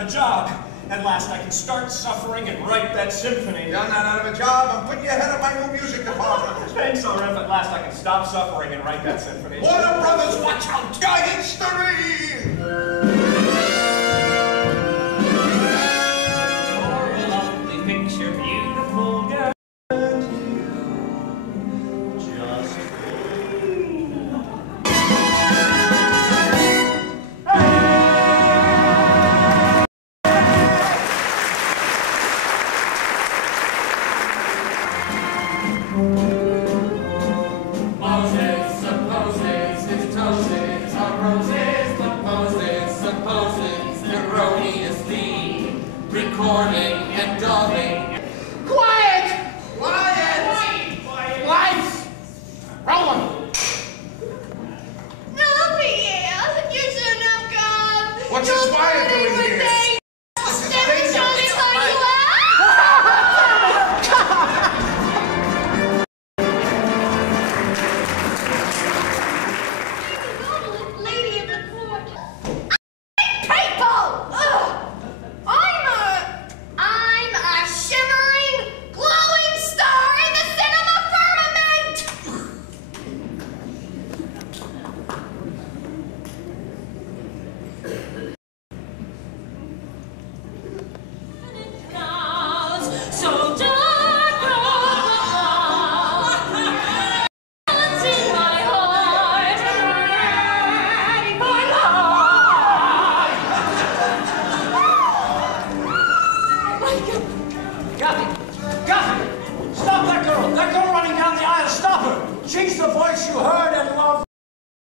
out of a job. At last I can start suffering and write that symphony. You're not out of a job. I'm putting you ahead of my new music department. Thanks, RF. At last I can stop suffering and write that symphony. Warner Brothers, watch out! Your history! For a lovely picture, beautiful girl. Recording and dubbing. Quiet! Quiet! Lights! Rolling! No, Pierre, you shouldn't have gone. What's this wire doing here? Lady of the court. People! I'm a shimmering, glowing star in the cinema firmament! So dark it's in my heart, my life. Kathy! Stop that girl! That girl running down the aisle! Stop her! She's the voice you heard and loved.